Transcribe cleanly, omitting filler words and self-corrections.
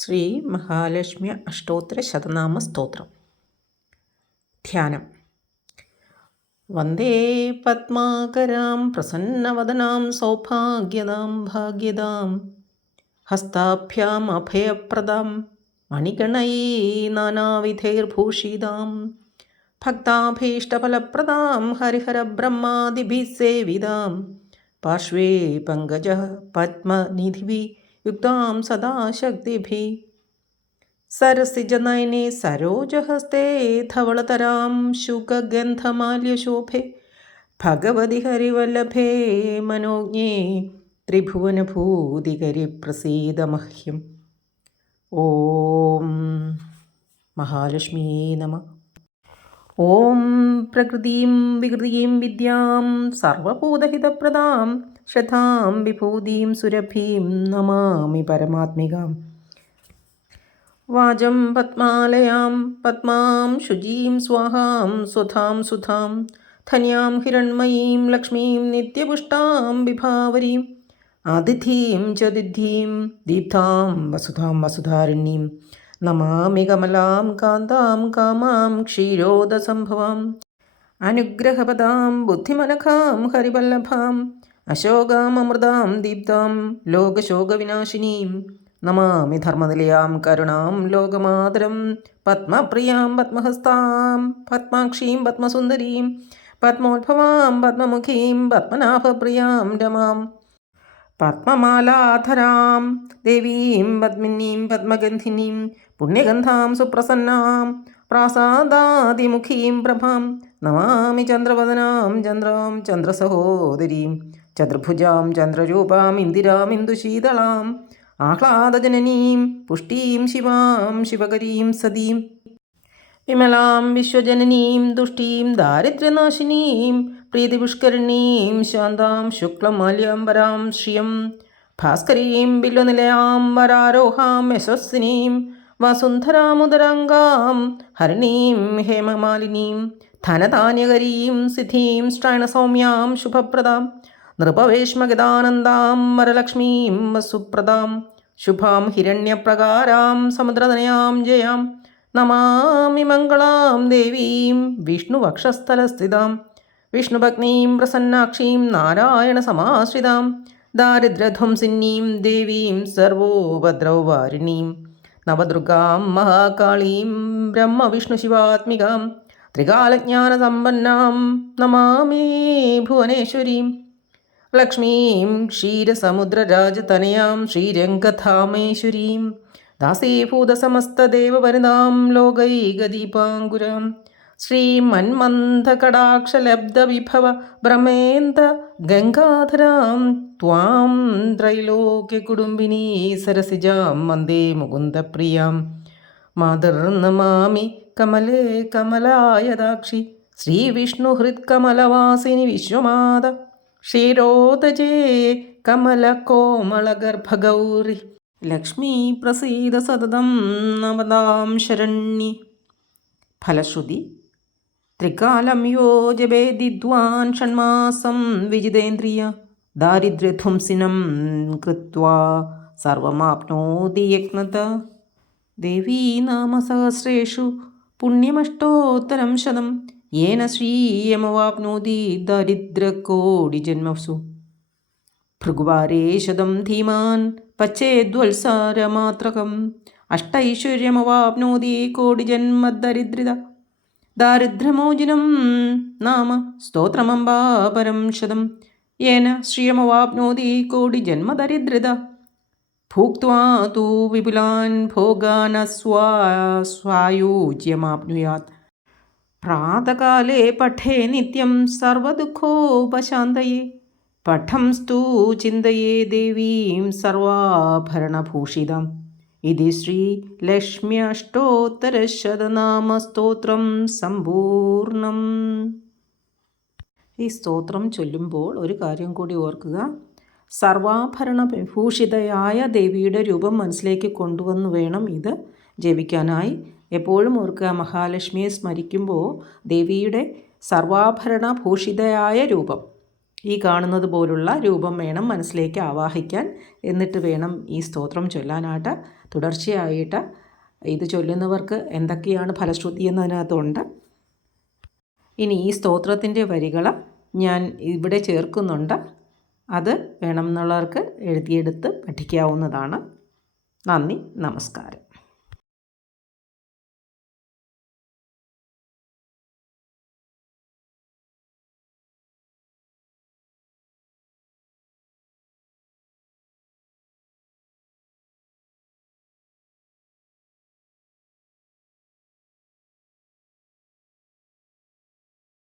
ശ്രീ മഹാലക്ഷ്മി അഷ്ടോത്തര ശതനാമ സ്തോത്രം. ധ്യാനം. വന്ദേ പത്മാകരാം പ്രസന്നവദനാം സൗഭാഗ്യദാം ഭാഗ്യദാം ഹസ്താഭ്യാം അഭയപ്രദാം മണിഗണൈ നാനാവിധൈർഭൂഷിതാം ഭക്താഭീഷ്ടഫലപ്രദാം ഹരിഹരബ്രഹ്മാദിഭിः സേവിതാം പാർശ്വേ പങ്കജ പത്മനിധിഭിः യുക്താം സദാശക്തിഭിः സരസിജനയനെ സരോജഹസ്തേ ധവളതരാം ശുകഗന്ധമാല്യശോഭേ ഭഗവതി ഹരിവല്ലഭേ മനോജ്ഞേ ത്രിഭുവനഭൂതികരി പ്രസീദ മഹ്യം. ഓം മഹാലക്ഷ്മിയേ നമഃ. ഓം പ്രകൃതിം വികൃതിം വിദ്യാം സർവഭൂതഹിതപ്രദാം ശ്രദ്ധാം വിഭൂതിം സുരഭിം നമാമി പരമാത്മികാം. വാചം പത്മാലയാം പത്മാം ശുചീം സ്വാഹാം സ്വധാം സുധാം ധന്യാം ഹിരൺമയീം ലക്ഷ്മീം നിത്യപുഷ്ടാം വിഭാവരീം ആതിഥീം ച ദിദ്ധീം ദീപ്താം വസുധാം വസുധാരണ്യീം നമാമി കമലാം കാന്താം കാമാം ക്ഷീരോദസംഭവാം അനുഗ്രഹപദാം ബുദ്ധിമനഘാം ഹരിവല്ലഭാം അശോകാം അമൃതാം ദീപ്താം ലോകശോകവിനാശിനീം നമാമി ധർമ്മനിലയാം കരുണാം ലോകമാതരം പത്മപ്രിയാം പത്മഹസ്താം പത്മാക്ഷീം പത്മസുന്ദരീം പത്മോദ്ഭവാം പത്മമുഖീം പത്മനാഭപ്രിയാം രമാം പത്മമാലാധരാം ദേവീം പത്മിനീം പത്മഗന്ധിനീം പുണ്യഗന്ധാം സുപ്രസന്നാം പ്രാസാദാദിമുഖീം പ്രഭാം നമാമി ചന്ദ്രവദനാം ചന്ദ്രാം ചന്ദ്രസഹോദരീം ചതുർഭുജാം ചന്ദ്രരൂപാം ഇന്ദിരാം ഇന്ദുശീതളാം ആഹ്ലാദജനനീം പുഷ്ടീം ശിവാം ശിവകരീം സതീം വിമലാം വിശ്വജനനീം ദുഷ്ടീം ദാരിദ്ര്യനാശിനീം പ്രീതിപുഷ്കരണീം ശാന്താം ശുക്ലമാല്യാംബരാം ശ്രിയം ഭാസ്കരീം ബില്വനിലയാം വരാരോഹാം യശസ്വിനീം വസുന്ധരാമുദരാംഗാം ഹരിണീം ഹേമമാലിനീം ധനധാന്യകരീം സിദ്ധീം ശ്രൈണസൗമ്യാം ശുഭപ്രദാം നൃപവേശ്മഗതാനന്ദാം വരലക്ഷ്മീം വസുപ്രദാം ശുഭാം ഹിരണ്യപ്രകാരാം സമുദ്രതനയാം ജയാം നമാമി മംഗളാം ദേവീം വിഷ്ണുവക്ഷസ്ഥലസ്ഥിതാം വിഷ്ണുഭഗ്നീം പ്രസന്നാക്ഷീം നാരായണസമാശ്രിതാം ദാരിദ്ര്യധ്വംസിനീം ദേവീം സർവോപദ്രവവാരിണീം നവദുർഗാം മഹാകാളീം ബ്രഹ്മവിഷ്ണുശിവാത്മികാം ത്രികാലജ്ഞാനസമ്പന്നാം നമാമി ഭുവനേശ്വരീം ലക്ഷ്മീം ക്ഷീരസമുദ്രരാജതനയാം ശ്രീരംഗധാമേശ്വരീം ദാസീഭൂതസമസ്തദേവവനിതാം ലോകൈകദീപാങ്കുരാം ശ്രീമന്മന്ദകടാക്ഷലബ്ധവിഭവ ബ്രഹ്മേന്ദ്ര ഗംഗാധരാം ത്വാം ത്രൈലോക്യകുടുംബിനീ സരസിജാം വന്ദേ മുകുന്ദപ്രിയാം മാതർനമാമി കമലേ കമലായതാക്ഷി ശ്രീവിഷ്ണുഹൃത്കമലവാസിനി വിശ്വമാത ക്ഷീരോദജേ കമലകോമളഗർഭഗൗരി ലക്ഷ്മീ പ്രസീദ സതതം നവതാം ശരണ്യെ. ഫലശ്രുതി. ത്രികാലം യോ ജപേദിദ്വാൻ ഷണ്മാസം വിജിതേന്ദ്രിയ ദാരിദ്ര്യധ്വംസിനം കൃത്വാ സർവമാപ്നോതി യജ്ഞത. ദേവീ നാമസഹസ്രേഷു പുണ്യമഷ്ടോത്തരം ശതം യേന ശ്രീയമവാപ്നോതി ദരിദ്രകോടിജന്മസു. ഭൃഗുവാരേ ശതം ധീമാൻ പച്ചേദ്വത്സാരമാത്രകം അഷ്ടൈശ്വര്യമവാപ്നോതി കോടിജന്മദരിദ്രിത. ദാരിദ്ര്യമോചനം നാമ സ്തോത്രമംബാപരം ശതം യേന ശ്രിയമവാപ്നോതി കോടിജന്മദരിദ്രിത. ഭുക്ത്വാ തു വിപുലാൻ ഭോഗാൻ സ്വായുജ്യമാപ്നുയാത്. പ്രാതകാലേ പഠേ നിത്യം സർവദുഃഖോപശാന്തയേ പഠംസ്തു ചിന്തയേ ദേവീം സർവാഭരണഭൂഷിതാം. ഇതി ശ്രീ ലക്ഷ്മ്യഷ്ടോത്തരശതനാമസ്തോത്രം സമ്പൂർണം. ഈ സ്തോത്രം ചൊല്ലുമ്പോൾ ഒരു കാര്യം കൂടി ഓർക്കുക. സർവാഭരണ വിഭൂഷിതയായ ദേവിയുടെ രൂപം മനസ്സിലേക്ക് കൊണ്ടുവന്ന് വേണം ഇത് ജപിക്കാനായി. എപ്പോഴും ഓർക്കുക, മഹാലക്ഷ്മിയെ സ്മരിക്കുമ്പോൾ ദേവിയുടെ സർവാഭരണ ഭൂഷിതയായ രൂപം ഈ കാണുന്നത് പോലുള്ള രൂപം വേണം മനസ്സിലേക്ക് ആവാഹിക്കാൻ. എന്നിട്ട് വേണം ഈ സ്തോത്രം ചൊല്ലാനായിട്ട്. തുടർച്ചയായിട്ട് ഇത് ചൊല്ലുന്നവർക്ക് എന്തൊക്കെയാണ് ഫലശ്രുതി എന്നതിനകത്തുണ്ട്. ഇനി ഈ സ്തോത്രത്തിൻ്റെ വരികൾ ഞാൻ ഇവിടെ ചേർക്കുന്നുണ്ട്. അത് വേണമെന്നുള്ളവർക്ക് എഴുതിയെടുത്ത് പഠിക്കാവുന്നതാണ്. നന്ദി, നമസ്കാരം.